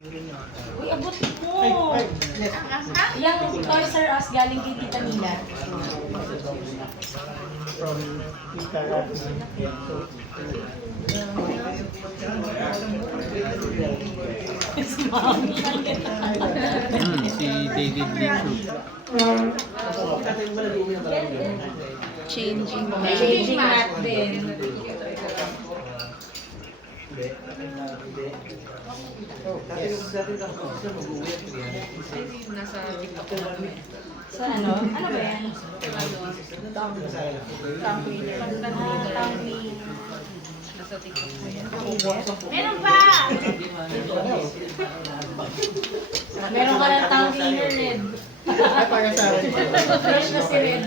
Uy, abot mo! Yung Toys R Us galing kay Tita Mila. From Tita Rafi. Si Mami. Si David Lichu. Changing mat din. Sa ano? Ano ba yan? Tongue cleaner. Tongue cleaner. Meron pa! Meron ka ng tongue cleaner, Red. Ay, para sa akin. Fresh na si Red.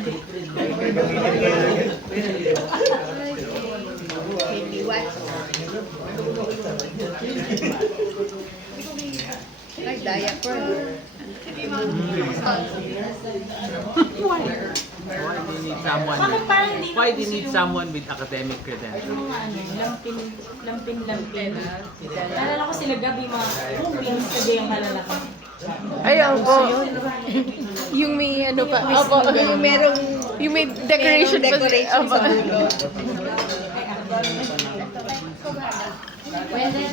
Ay, diaper. Why do you need someone? Bakit parang hindi Why na do you need yung- someone with academic credentials? Yung mga lampin. Naalala ko sila Gabi, mga movies, kasi yung malalaki. Ay, opo. Yung may ano pa. Opo, yung merong, yung may decoration pa. Opo. Whether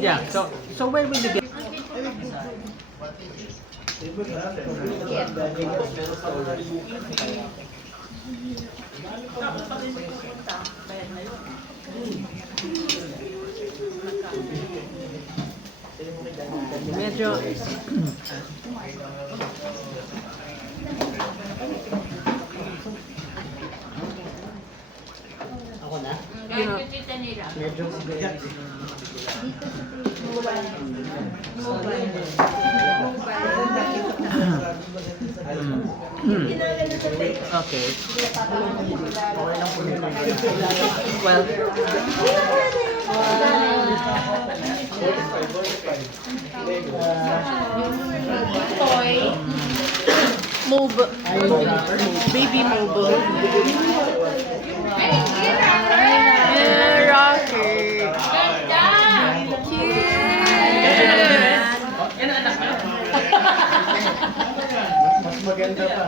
Yeah. So where will you get? Medyo Ako na? you know, Medyo sigayan. okay. Okay lang po nila. Well, toy, Move. Baby mobile. Rocker. Cute. Mas maganda pa.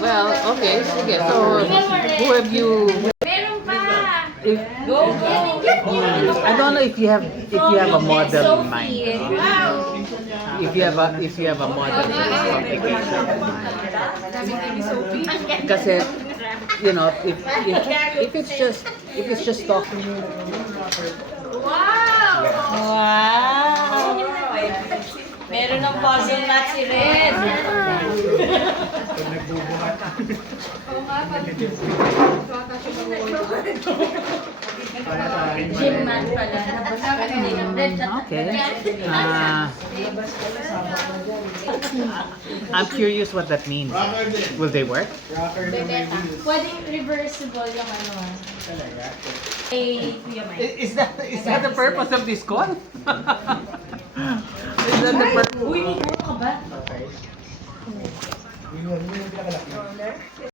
well, okay. Sige. So who have you? meron pa! If, Go! I don't know if you have a model in mind. Wow! If you have a model for this complication in mind. Kasi you know if it's just talking. Wow! Wow! Meron ng puzzle mat si Red. Pag nagbubuhat. Para sa akin. Gym mat pala. Red na. Okay. I'm curious what that means. Will they work? Rocker na may wheels. Pwedeng reversible yung ano. Talaga? Kay Kuya Mike. Is that the purpose of this call? Is that the purpose? Uy, may ka ba? Okay. Yun yung pinakalaki.